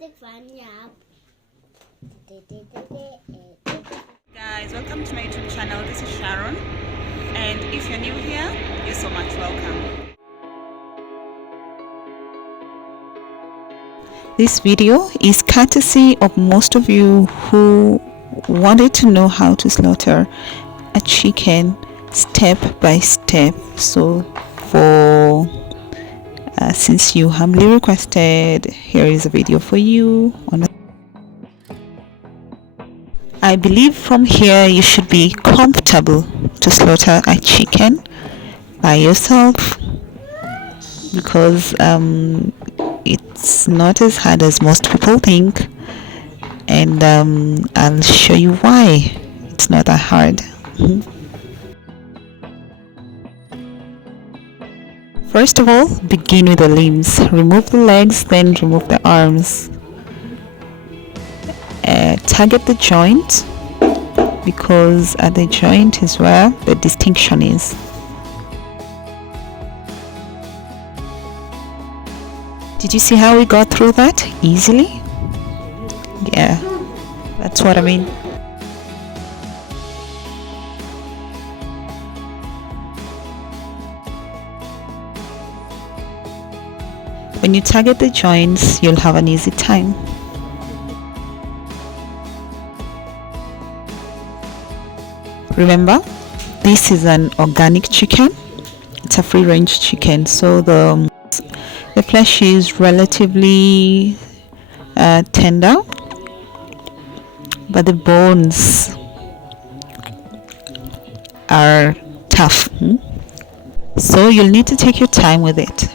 Guys, welcome to my YouTube channel. This is Sharon, and if you're new here, you're so much welcome. This video is courtesy of most of you who wanted to know how to slaughter a chicken step by step. So for since you humbly requested, here is a video for you on I believe from here you should be comfortable to slaughter a chicken by yourself, because it's not as hard as most people think, and I'll show you why it's not that hard. First of all, begin with the limbs. Remove the legs, then remove the arms. Target the joint, because at the joint is where the distinction is. Did you see how we got through that easily? Yeah, that's what I mean. When you target the joints, you'll have an easy time. Remember, this is an organic chicken. It's a free-range chicken, so the flesh is relatively tender, but the bones are tough. So you'll need to take your time with it.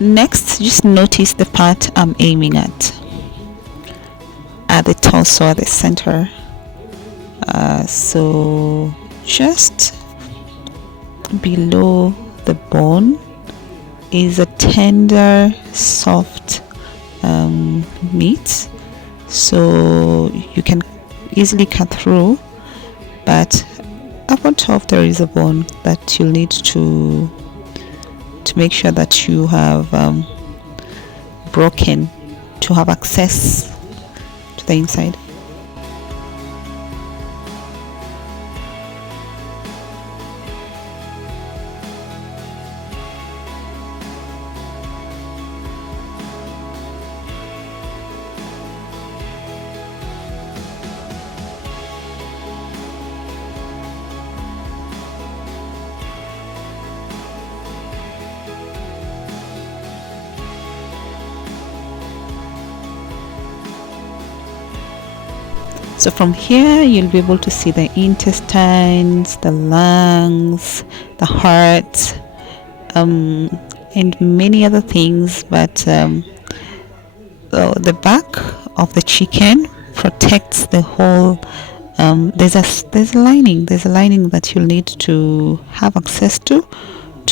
Next, just notice the part I'm aiming at the torso, at the center. So just below the bone is a tender, soft meat, so you can easily cut through, but up on top there is a bone that you'll need to make sure that you have broken to have access to the inside. So from here you'll be able to see the intestines, the lungs, the heart, and many other things, but the back of the chicken protects the whole. There's a lining that you'll need to have access to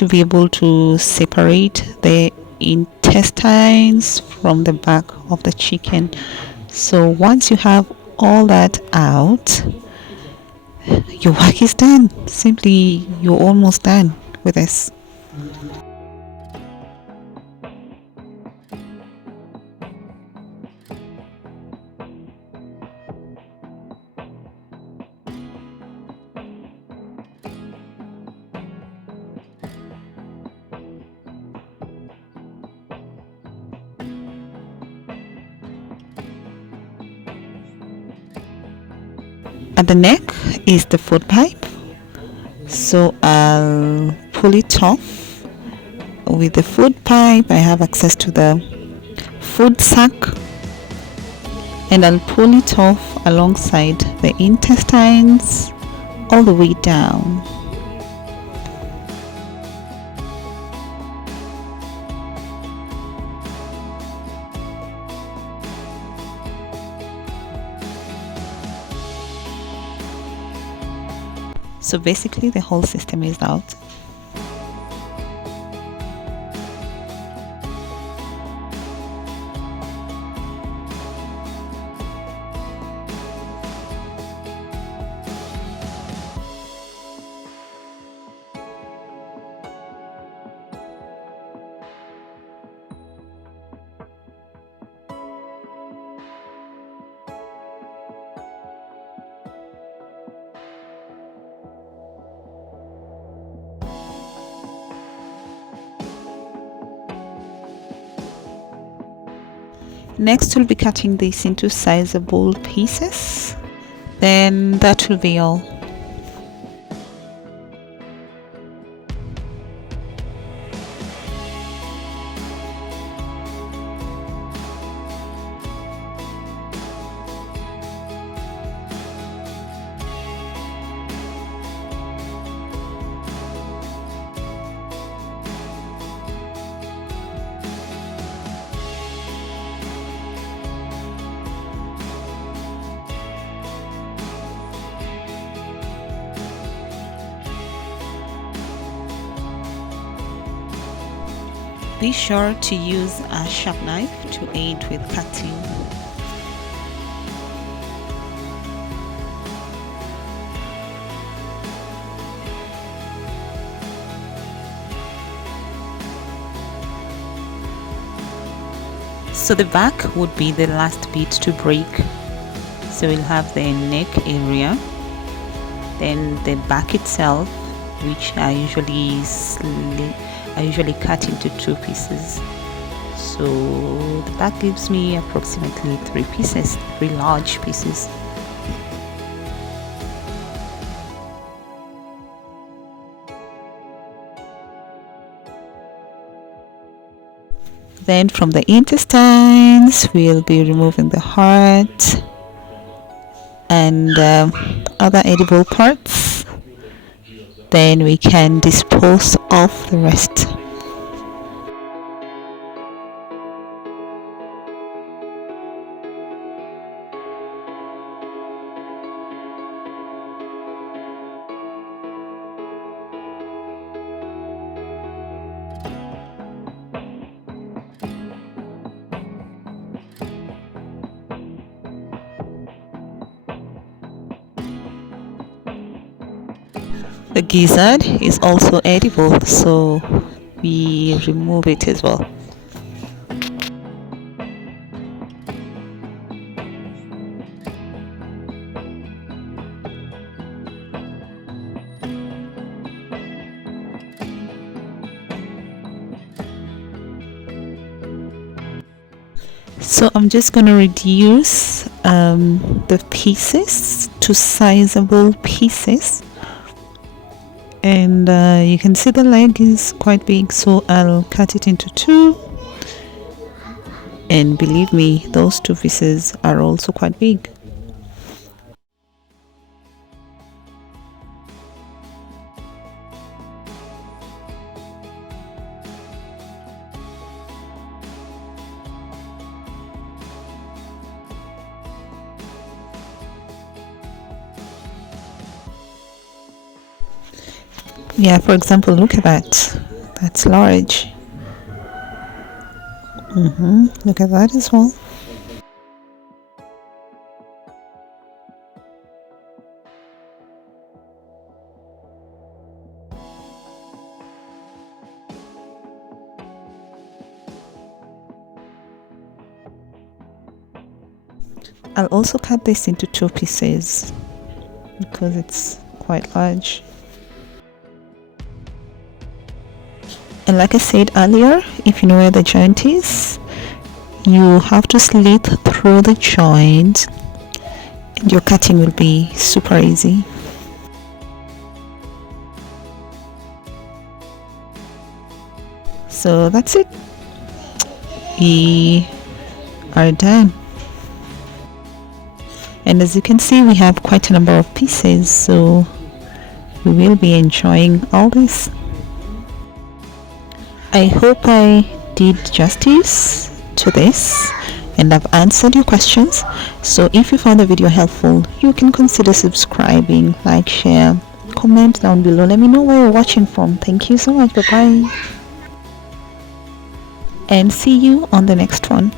be able to separate the intestines from the back of the chicken. So once you have all that out, your work is done. Simply, you're almost done with this. At the neck is the food pipe, so I'll pull it off. With the food pipe I have access to the food sac, and I'll pull it off alongside the intestines all the way down. So basically the whole system is out. Next we'll be cutting this into sizable pieces. Then that will be all. Be sure to use a sharp knife to aid with cutting. So the back would be the last bit to break. So we'll have the neck area, then the back itself, which I usually cut into 2 pieces. So the back gives me approximately 3 pieces, 3 large pieces. Then from the intestines we'll be removing the heart and other edible parts. Then we can dispose of the rest. The gizzard is also edible, so we remove it as well. So I'm just going to reduce the pieces to sizable pieces. And you can see the leg is quite big, so I'll cut it into 2, and believe me, those 2 pieces are also quite big. Yeah, for example, look at that. That's large. Look at that as well. I'll also cut this into 2 pieces because it's quite large. And like I said earlier, if you know where the joint is, you have to slit through the joint and your cutting will be super easy. So that's it. We are done. And as you can see, we have quite a number of pieces, so we will be enjoying all this. I hope I did justice to this and I've answered your questions. So if you found the video helpful, you can consider subscribing, like, share, comment down below. Let me know where you're watching from. Thank you so much. Bye bye. And see you on the next one.